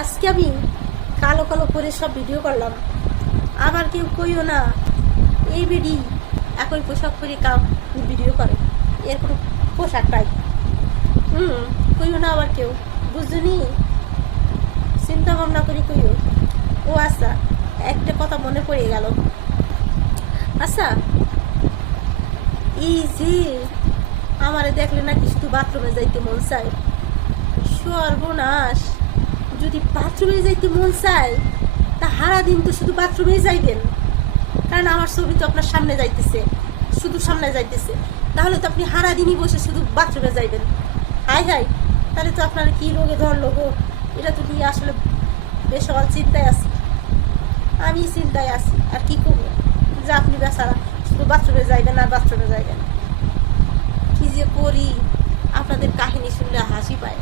আজকে আমি কালো কালো করে সব ভিডিও করলাম, আবার কেউ কইও না এই বেডি একই পোশাক পরে ভিডিও করে, এর কোনো পোশাক নাই। কইও না আবার কেউ, বুঝলি? চিন্তা ভাবনা করি কইও। ও আচ্ছা, একটা কথা মনে পড়ে গেল। আচ্ছা, এই যে আমারে দেখলে নাকি শুধু বাথরুমে যাইতে মন চায়। সর্বনাশ, যদি বাথরুমে যাইতে মন চায় তা হারা দিন তো শুধু বাথরুমেই যাইবেন, কারণ আমার ছবি তো আপনার সামনে যাইতেছে, শুধু সামনে যাইতেছে। তাহলে তো আপনি হারা দিনই বসে শুধু বাথরুমে যাইবেন। হাই হাই, তাহলে তো আপনার কি রোগে ধরলো গো? এটা তো নিয়ে আসলে বেশ সবার চিন্তায় আছি, আমি চিন্তায় আছি। আর কি করবো যে আপনি বেচারা শুধু বাথরুমে যাইবেন আর বাথরুমে যাইবেন। কি যে করি, আপনাদের কাহিনী শুনলে হাসি পায়।